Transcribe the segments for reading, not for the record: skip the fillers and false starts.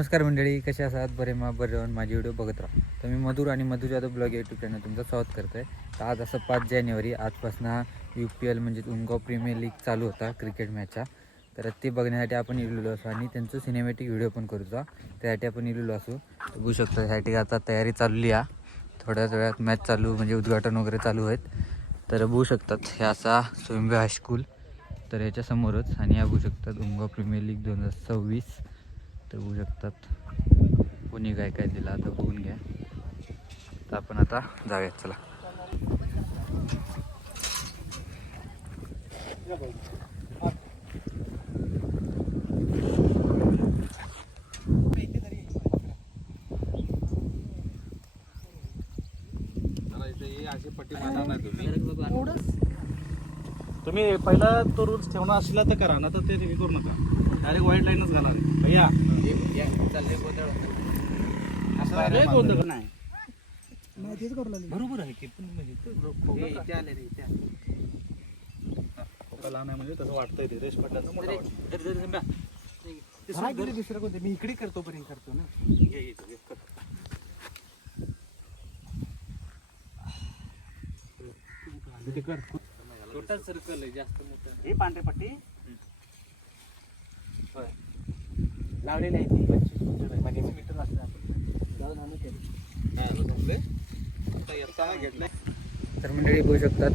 नमस्कार मंडळी, कसे आहात? बरे बरे राहून माझे व्हिडिओ बघत राहा. तर मी मधुर आणि मधु जाधव ब्लॉग यूट्यूब चॅनल तुमचं स्वागत करतो आहे. तर आज असं 5 जानेवारी आजपासून UPL म्हणजे उमगाव प्रीमियर लीग चालू होता क्रिकेट मॅचचा. तर ते बघण्यासाठी आपण इलेलो असू आणि त्यांचं सिनेमॅटिक व्हिडिओ पण करूचा. त्यासाठी आपण इलेलो असू. बघू शकतो ह्यासाठी आता तयारी चालली आहे. थोड्याच वेळात मॅच चालू म्हणजे उद्घाटन वगैरे चालू आहेत. तर बघू शकतात हे असा स्वयंभू हायस्कूल. तर ह्याच्या समोरच आणि या बघू शकतात उमगाव प्रीमियर लीग 2026. तर बघू शकतात कोणी काय काय दिलं आता बघून घ्या. तर आपण आता जाऊयात, चला. तुम्ही पहिला तो रूल्स ठेवणार असला तर करा ना, तर ते करू नका. डायरेक्ट व्हाईट लाईनच घाला भैया. गोंधळ नाही बरोबर आहे की, पण म्हणजे लहान आहे म्हणजे तसं वाटतंय. ते रेस पडल्याचं मोठा दुसरं कोणते मी इकडे करतो पर्यंत करतो ना. टोटल सर्कल आहे जास्त मोठं. हे पांढरे पट्टी लावलेली आहे ती 25 मीटर असते. आपण तर मंडळी बघू शकतात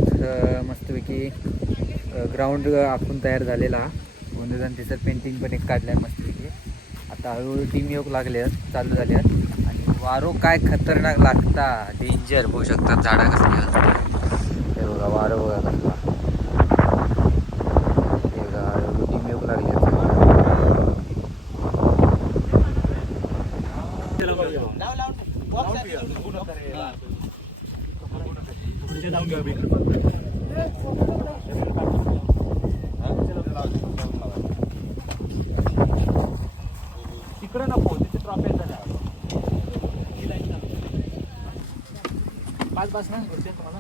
मस्तपैकी ग्राउंड आखून तयार झालेला. गोंधळान तिचं पेंटिंग पण एक काढलं आहे मस्तपैकी. आता हळूहळू टीम योग लागले आहेत, चालू झाले आहेत. आणि वारो काय खतरनाक लागता, डेंजर. बघू शकतात झाडा कसली हे बघा, वारो बघा कसला. हे बघा हळूहळू टीम योग लागले आहेत. तिकडे नको, तिथे ट्रॉफी पाच ना तुम्हाला.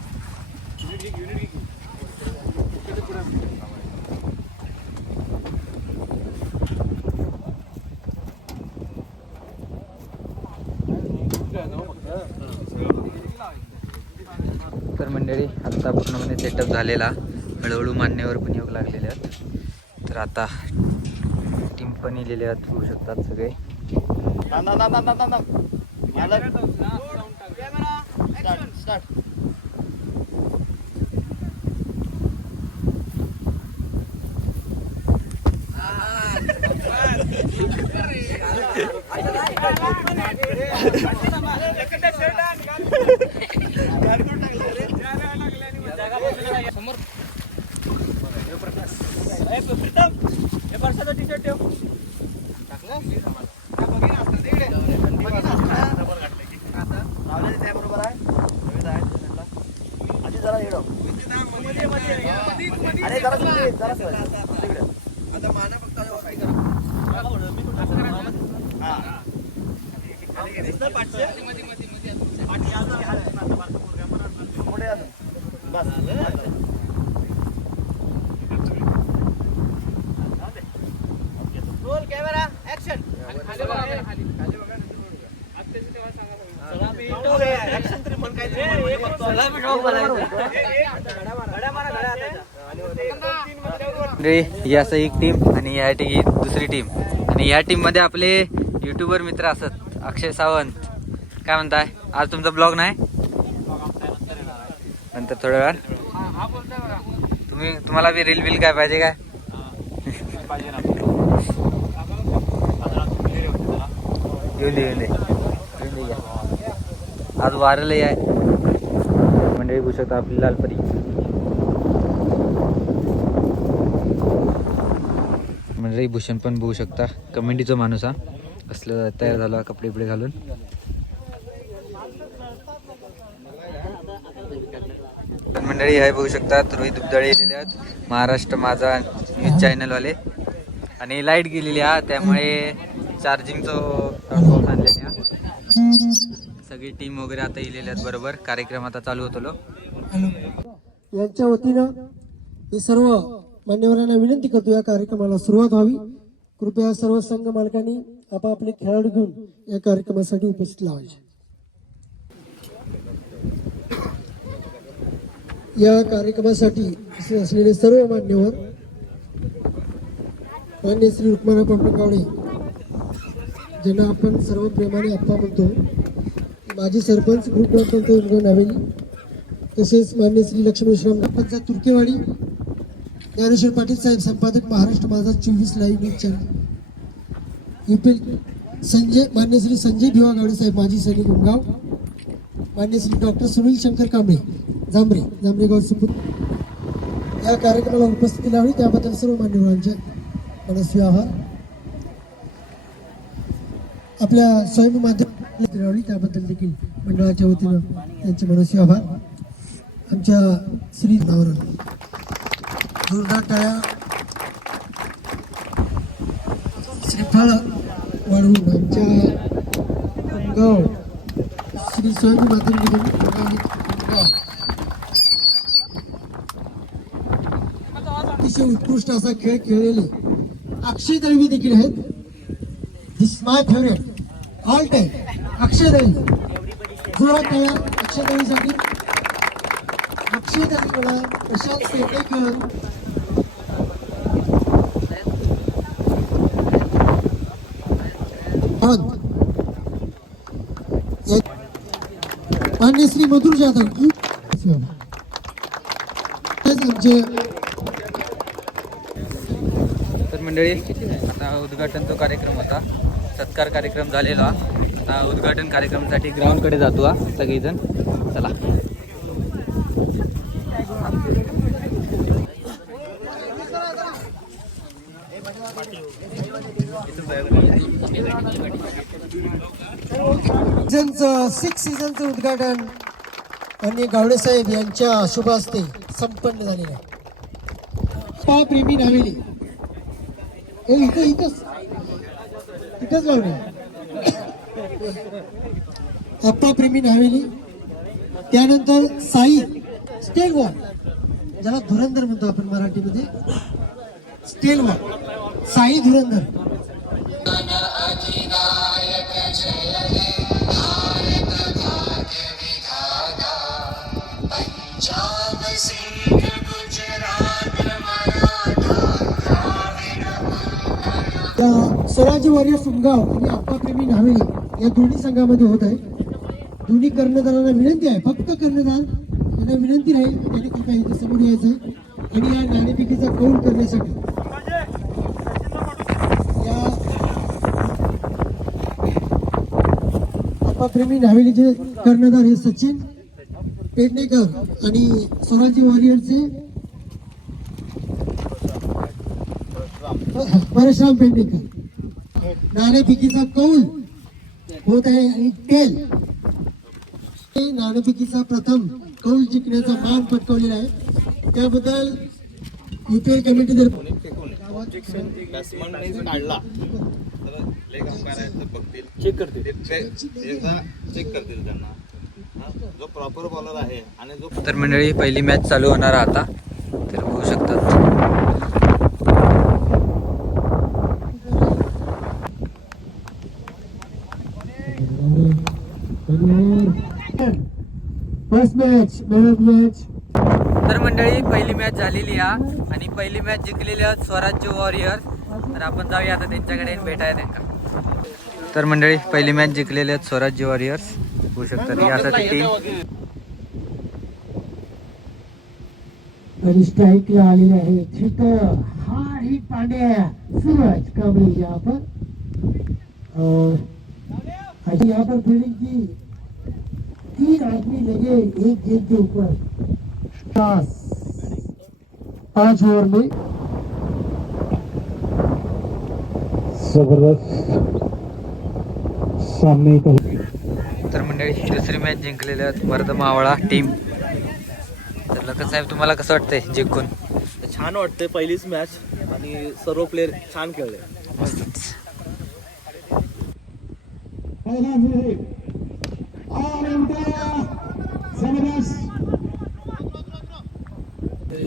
तर मंडळी आत्ता पूर्णपणे सेटअप झालेला. हळूहळू मान्यवर पण योग लागलेले आहेत. तर आता टीम पण येलेले आहेत, होऊ शकतात सगळे. ही असं एक टीम आणि या दुसरी टीम. आणि या टीम मध्ये आपले युट्यूबर मित्र असत. अक्षय सावंत, काय म्हणताय? आज तुमचा ब्लॉग नाही, नंतर थोड्या वेळात. तुम्हाला बी रील बिल काय पाहिजे काय? येऊन दे. आज वारलं आहे मंडळी. बघू शकता आपली लालपरी. मंडळी भूषण पण बघू शकता, कमेंटीचा माणूस हा. कसलं तयार झाला कपडे बिपडे घालून. मंडळी आहे बघू शकतात रोहित दुबदाळे येलेले आहेत, महाराष्ट्र माझा न्यूज चॅनलवाले. आणि लाईट गेलेली आहे त्यामुळे चार्जिंगचं आणलेले आहे. सगळी टीम वगैरे आता येलेले आहेत. बरोबर कार्यक्रम आता चालू होतो. यांच्या वतीनं हे सर्व मान्यवरांना विनंती करतो या कार्यक्रमाला सुरुवात व्हावी. कृपया सर्व संघ मालकांनी आपापले खेळाडू घेऊन या कार्यक्रमासाठी उपस्थित लावायचे. या कार्यक्रमासाठी उपस्थित असलेले सर्व मान्यवर, मान्य श्री रुक्माना पंपगावडे ज्यांना आपण सर्व प्रेमाने अप्पा म्हणतो, माजी सरपंच ग्रुप ग्रामपंचायत उमगाव नावेली, तसेच मान्य श्री लक्ष्मीश्राम पंचायत तुर्केवाडी, ज्ञानेश्वर पाटील साहेब संपादक महाराष्ट्र माझा 24 live news channel, UP Sanjay, मान्य श्री संजय भिवा गावडे साहेब माजी सैनिक उमगाव, मान्य श्री डॉक्टर सुनील शंकर कांबळे जांभरेगाव सुपूर या कार्यक्रमाला उपस्थिती लावली त्याबद्दल सर्व मान्यवरांचे मनस्वी आभार. आपल्या स्वयं माध्यम लावली त्याबद्दल देखील मंडळाच्या वतीनं त्यांचे मनस्वी आभार. आमच्या श्री नावर जोरदार टाळ्या श्रीफळ वाढवून आमच्या उमगाव श्री स्वयं माध्यम अतिशय उत्कृष्ट असा खेळ खेळलेले अक्षय दळवी देखील आहेत. दिस माय फेवरेट ऑल टाइम अक्षय दळवी. जोरात टाळ्या अक्षय दळवीसाठी. अक्षय दळवीला प्रशांत पेडणेकर, मान्य श्री मधुर जाधव आमचे. तर मंडळी, आता उद्घाटनचा कार्यक्रम होता, सत्कार कार्यक्रम झालेला. आता उद्घाटन कार्यक्रमासाठी ग्राउंडकडे जातो सगळेजण. चला. सीझनचं उद्घाटन माननीय गावडे साहेब यांच्या शुभ हस्ते संपन्न झालेलं आहे. प्रेमी नावेली इथंच लावले. अप्पा प्रेमी नावेली, त्यानंतर साई स्टेल वॉक, ज्याला धुरंधर म्हणतो आपण मराठीमध्ये, स्टेल वॉक साई धुरंधर. स्वराज्य वॉरियर्स उमगाव आणि आप्पा प्रेमी नावेली या दोन्ही संघामध्ये होत आहे. दोन्ही कर्णधारांना विनंती आहे, फक्त कर्णधार यांना विनंती राहील त्यांनी कृपया इथे समोर यायचं आणि या नाणेफेकीचा कौल करण्यासाठी. या आप्पा प्रेमी नावेलीचे कर्णधार हे सचिन पेडणेकर आणि स्वराज्य वॉरियरचे परशुराम पेडणेकर. नाणेफेकीचा कौल होत आहे आणि टेल नाणेफेकीचा प्रथम कौल जिंकण्याचा मान पटकावलेला आहे. त्याबद्दल युपीएल कमिटी चेक करतील त्यांना जो प्रॉपर बॉलर आहे आणि जो. तर मंडळी, पहिली मॅच चालू होणार आहे आता, तर बघू शकतात. तर मंडळी, पहिली मॅच झालेली आहे आणि पहिली मॅच जिंकलेली आहेत स्वराज्य वॉरियर्स. तर आपण जाऊया आता त्यांच्याकडे भेटाया त्यांना. तर मंडळी, पहिली मॅच जिंकलेली आहेत स्वराज्य वॉरियर्स. होऊ शकतात यासाठी टीम. आणि स्ट्राईकला आलेले आहे तिथं हार्ड हिट पांड्या सूरज कांबळे यहाँ पर. और यहाँ पर फील्डिंग की 3 आदमी लगे एक गेंद के ऊपर. 5 ओवर में जबरदस्त सामने. तर मंडळी, दुसरी मॅच जिंकलेली आहेत मर्द मावळा टीम. तर लखन साहेब, तुम्हाला कसं वाटतंय जिंकून? छान वाटते, पहिलीच मॅच आणि सर्व प्लेयर छान खेळले. मस्तच.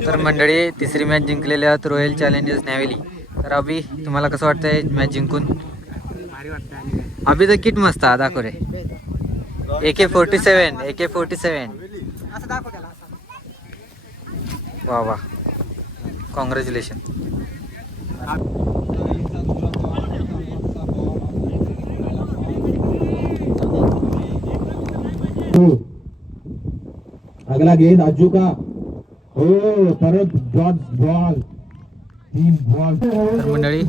तर मंडळी, तिसरी मॅच जिंकलेली आहेत रॉयल चॅलेंजर्स नावेली. तर अभि, तुम्हाला कसं वाटतंय मॅच जिंकून? भारी अभी तर किट मस्त हा दाखव रे AK-47 वा वा कॉंग्रॅच्युलेशन. अगला गेंद अज्जू का हो परत डॉट बॉल 3 बॉल. तर मंडळी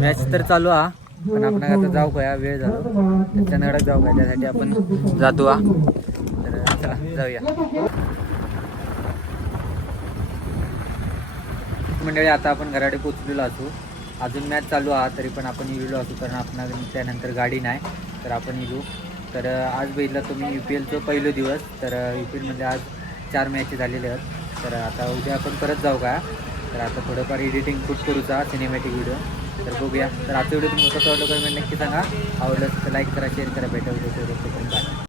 मॅच तर चालू हा पण आपण आता जाऊ का वेळ झालो चंदगडात जाऊ का त्यासाठी आपण जातो हा. तर चला जाऊया. मंडळी आता आपण घराकडे पोचलेलो असू. अजून मॅच चालू हा तरी पण आपण इलेलो असू कारण आपण त्यानंतर गाडी नाही तर आपण इलो. तर आज बघितलं तुम्ही UPLचं पहिलं दिवस. तर UPLमध्ये आज 4 मॅचेस झालेले आहेत. तर आता उद्या आपण परत जाऊ का. तर आता थोडंफार एडिटिंग खूप करूचा सिनेमॅटिक व्हिडिओ. तर बघूया. तर आजचा व्हिडिओ तुम्ही कसं वाटलं कमेंट नक्की सांगा. आवडलं तर लाईक करा शेअर करा. भेटा व्हिडिओ बाय.